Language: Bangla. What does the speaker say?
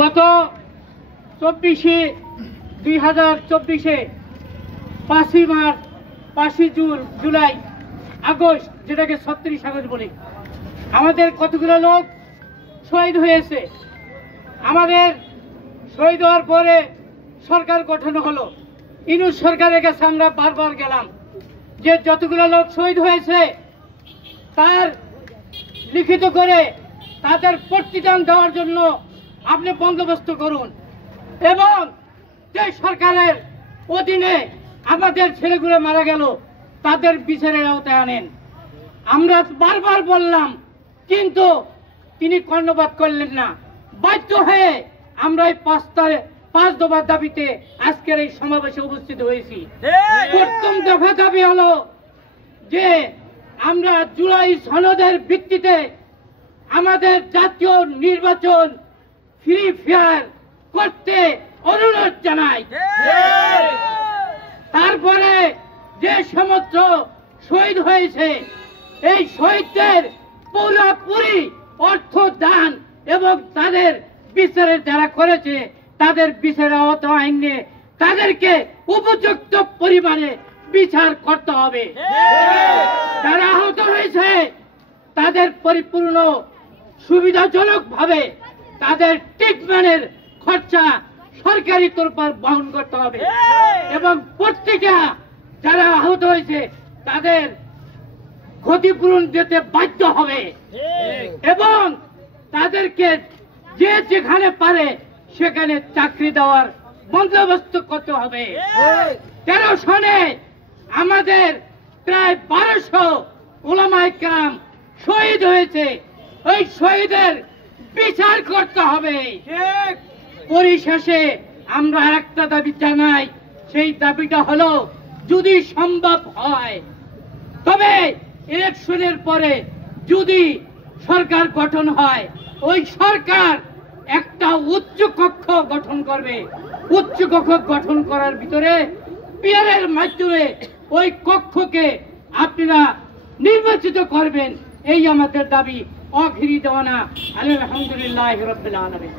গত 2024-এ 5ই মার্চ, 5ই জুলাই, আগস্ট, যেটাকে 36 আগস্ট বলি, আমাদের কতগুলো লোক শহীদ হয়েছে। আমাদের শহীদ হওয়ার পরে সরকার গঠন হলো। ইউনূস সরকারের কাছে আমরা বারবার গেলাম যে যতগুলো লোক শহীদ হয়েছে তার লিখিত করে তাদের প্রতিদান দেওয়ার জন্য আপনি বন্দোবস্ত করুন এবং যে সরকারের অধীনে আমাদের ছেলেগুলো মারা গেল তাদের বিচারের আওতায় আনেন। আমরা বারবার বললাম, কিন্তু তিনি কর্ণপাত করলেন না। বাধ্য হয়ে আমরা এই 5 দফা দাবিতে আজকের এই সমাবেশে উপস্থিত হয়েছি। প্রথম দফা দাবি হলো যে আমরা জুলাই সনদের ভিত্তিতে আমাদের জাতীয় নির্বাচন ফ্রি ফেয়ার করতে অনুরোধ জানাই। তারপরে যে সমস্ত শহীদ হয়েছে এই শহীদদের পুরোপুরি অর্থ দান এবং তাদের বিচারের যারা করেছে তাদের বিচারের আওতায় এনে তাদেরকে উপযুক্ত পরিমাণে বিচার করতে হবে। যারা আহত হয়েছে তাদের পরিপূর্ণ সুবিধাজনক ভাবে তাদের ট্রিটমেন্টের খরচা সরকারি তরফে বহন করতে হবে এবং প্রত্যেকটা যারা আহত হয়েছে তাদের ক্ষতিপূরণ দিতে বাধ্য হবে এবং তাদেরকে যে যেখানে পারে সেখানে চাকরি দেওয়ার বন্দোবস্ত করতে হবে। 13 সনে আমাদের প্রায় 1200 উলামায়ে কেরাম শহীদ হয়েছে। ওই শহীদের বিচার করতে হবে। পরিশেষে আমরা একটা দাবি জানাই, সেই দাবিটা হলো যদি সম্ভব হয় তবে ইলেকশনের পরে যদি সরকার গঠন হয় ওই সরকার একটা উচ্চ কক্ষ গঠন করবে। উচ্চ কক্ষ গঠন করার ভিতরে পিয়ারের মাধ্যমে ওই কক্ষকে আপনারা নির্বাচিত করবেন। এই আমাদের দাবি। আখিরি দাওয়ানা আলহামদুলিল্লাহি রাব্বিল আলামিন।